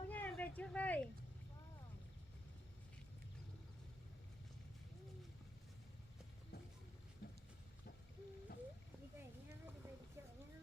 đâu nha, em về trước đây. Đi về nha, đi về đi chợ nha.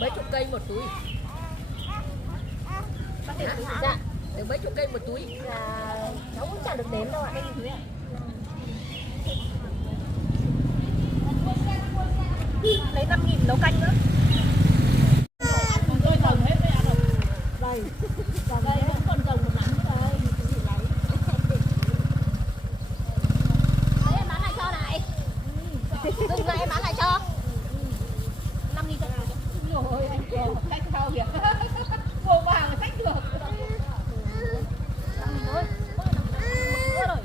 Mấy chục cây một túi. Dạ, được mấy chục cây một túi. Dạ, cháu cũng chả được đếm đâu ạ. Lấy 5.000 nấu canh nữa. Tôi trồng hết đấy ạ. Đây, đây vẫn còn trồng một nắm nữa đây. Đấy em bán lại cho này. Dừng lại em bán lại cho. 5.000 cho. Rồi anh kèo sách sao kìa. Mua vàng sách được. Thôi. Rồi.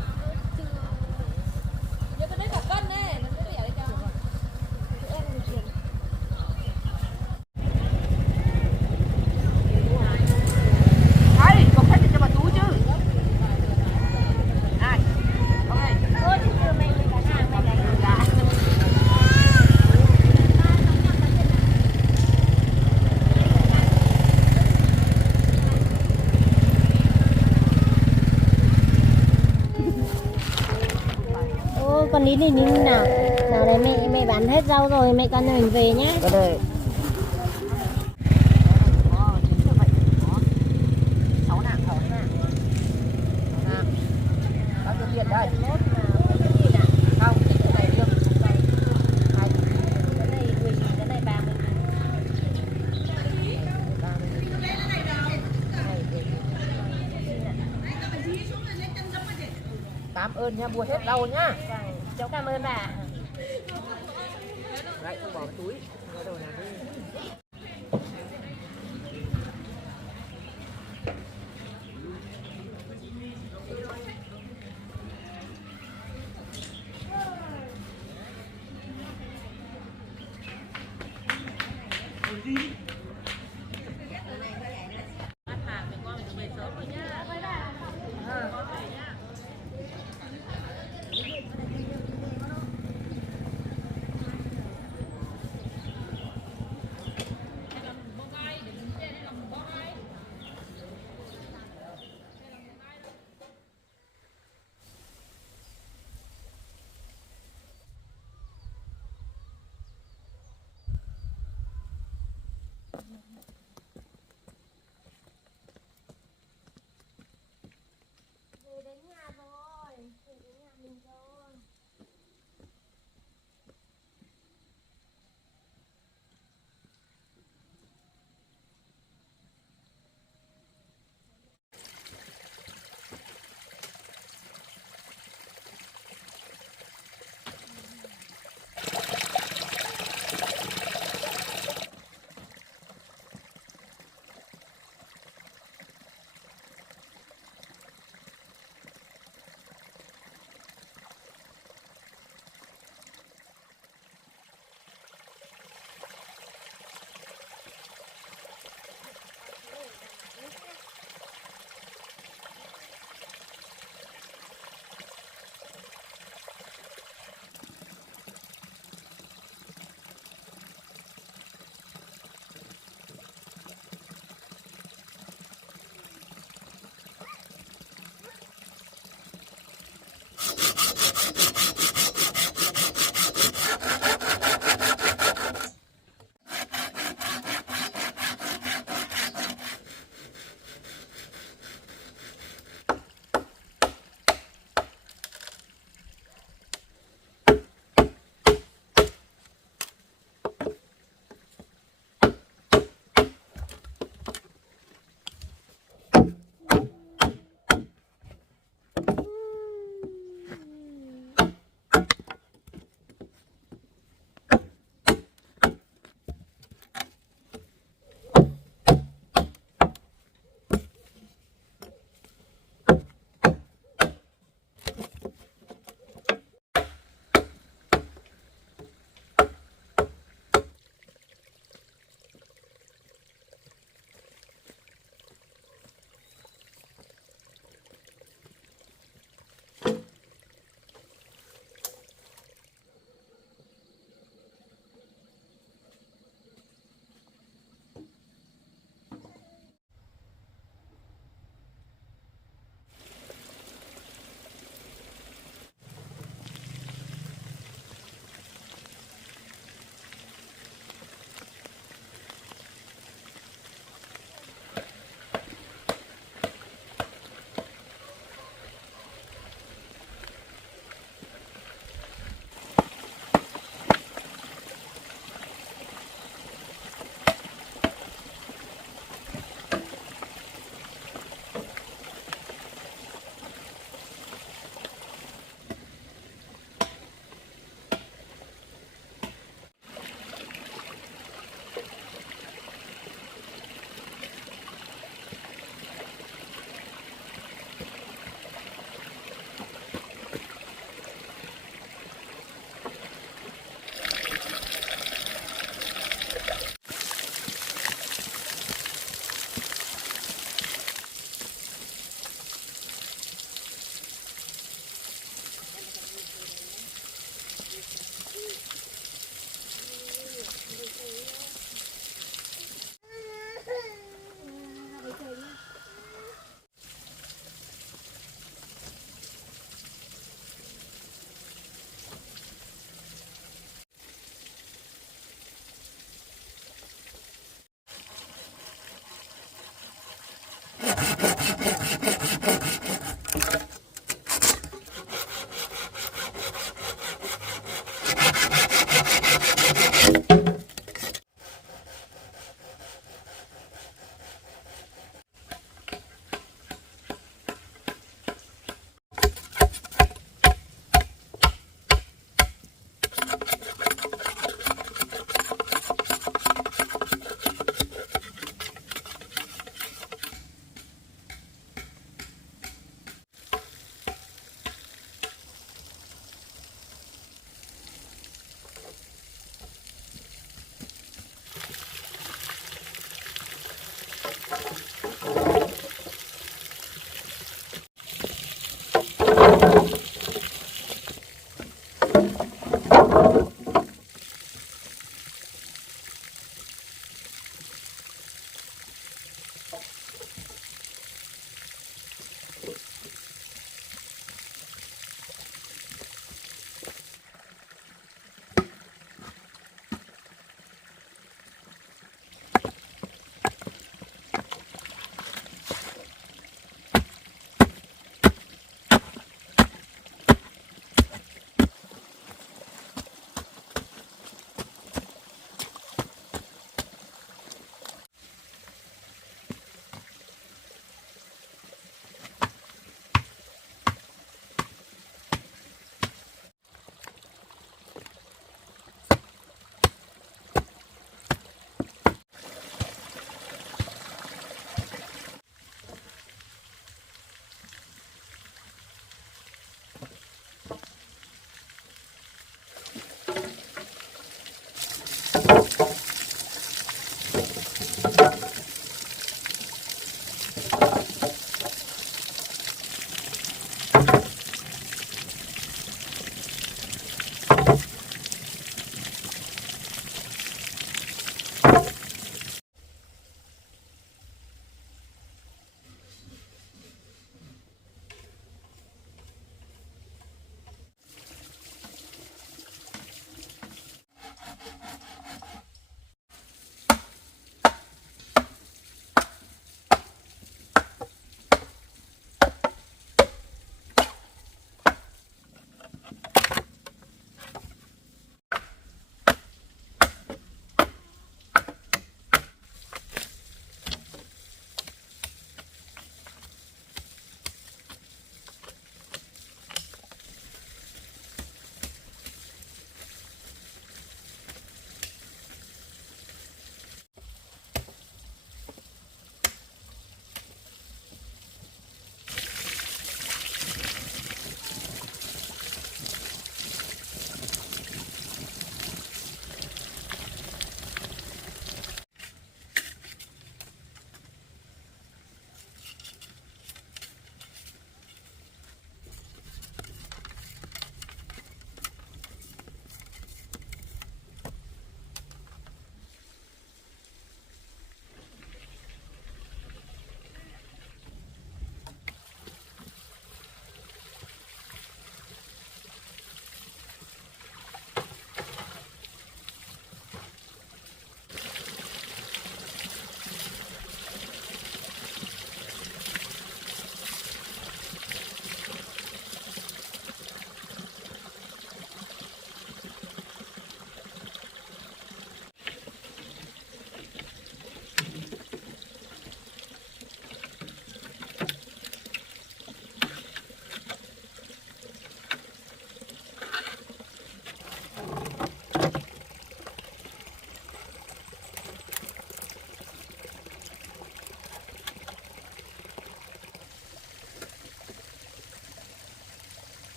Nhớ cái đấy cả cân đấy, nó sẽ để cho. Em một tiền. Đấy, có khách cho bà Tú chứ. Ai? Ông ơi. Ôi, mày bán hàng, mày bán hàng. Dạ. Ô, con đi như thế nào? Nào đấy mẹ bán hết rau rồi, mẹ con mình về nhé. Có đây. 6 nạng, 6 nạng. Bao nhiêu tiền đây? Không, cái này riêng. Cái này 19, cái này 30. Cảm ơn nha, mua hết rau nhá. Vâng, cháu cảm ơn bà. Đấy, không bỏ cái túi. Ở đâu nào đi.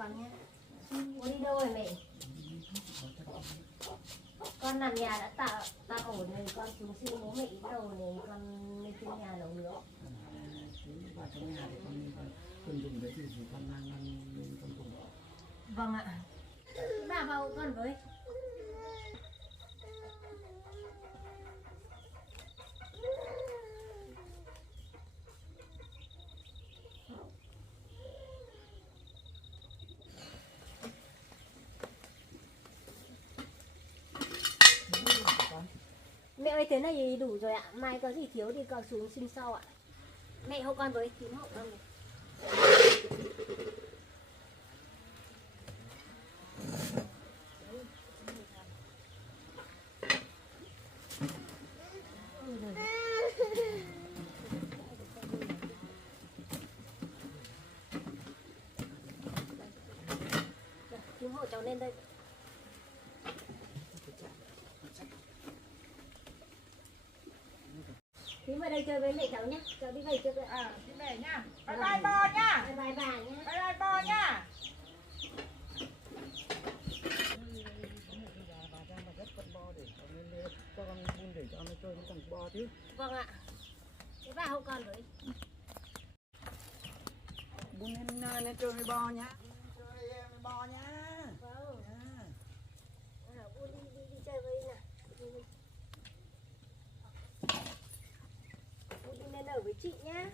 con nhé. Muốn đi đâu rồi mẹ? Con nằm nhà đã tạo ổn rồi, con xuống xin bố mẹ ít đồ này, con lên trên nhà nấu nướng. Vào trong nhà thì con dùng đấy thì con mang lên con dùng. Vâng ạ. Bà vào con với. Mẹ ơi, thế này thì đủ rồi ạ. Mai có gì thiếu thì con xuống xin sau ạ. Mẹ hộ con với, tím hộ con với. Tím hộ cháu lên đây. Tím vào đây chơi với mẹ cháu nhé. Cháu đi về trước đấy. Đi về nhá. Bye bye bò nhá. Bye bye bà nhé. Bye bye bò nhá. Cho con buôn để cho nó chơi với thằng bò chứ. Vâng ạ. Thế bà hộ con với. Buôn lên chơi với bò nhá. Chơi với bò nhá. Vâng. Buôn đi chơi với nè. Buôn đi lên ở với chị nhá.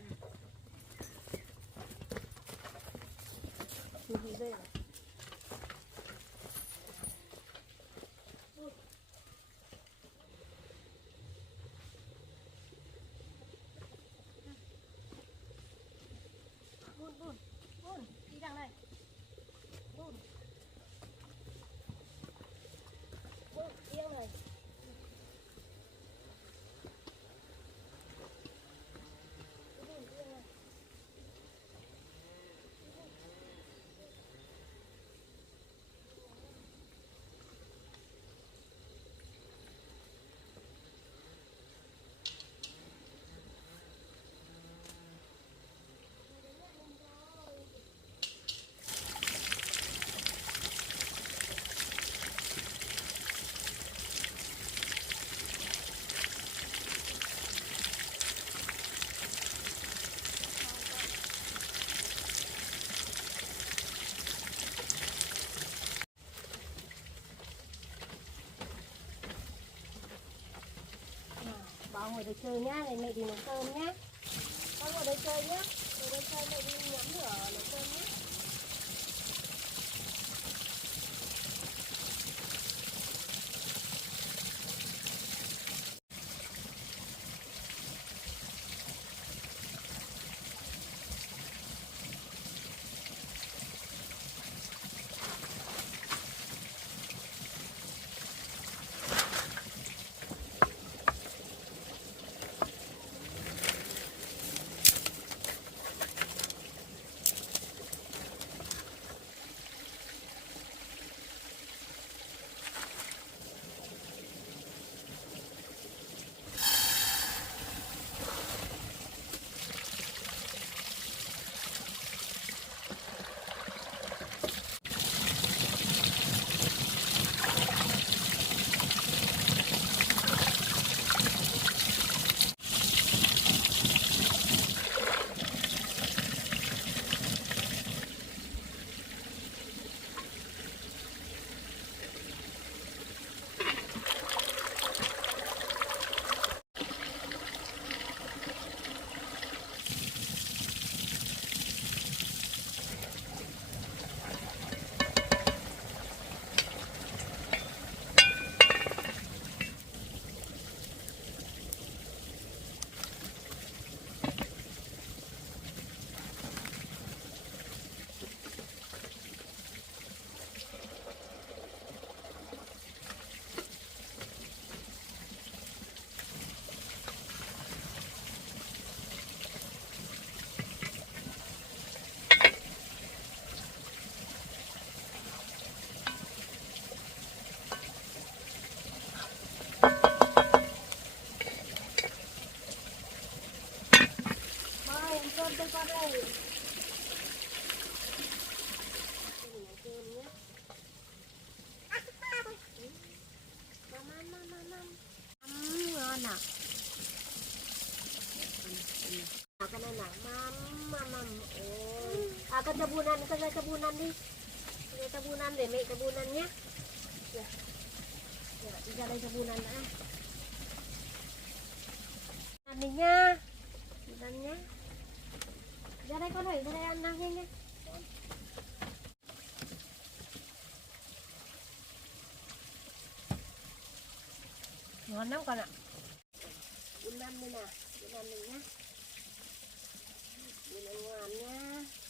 Đi đây này. Buôn, đi đằng này. Buôn, yêu này. Bảo ngồi đây chơi nhá, này mẹ đi nấu cơm nhá. Con ngồi đây chơi nhá. Ngồi đây chơi mẹ đi nhắm lửa nấu cơm nhá. Con đây. นั่นน่ะมัมโอ้ยก็จะbunan di kita bunan deh mek bunannya ya tidak ada kebunan aninya bunannya jadi con hỏi cái ăn năng nhanh ngon lắm con ạ bunan đây nè bunan này nhá bunan ngon nhá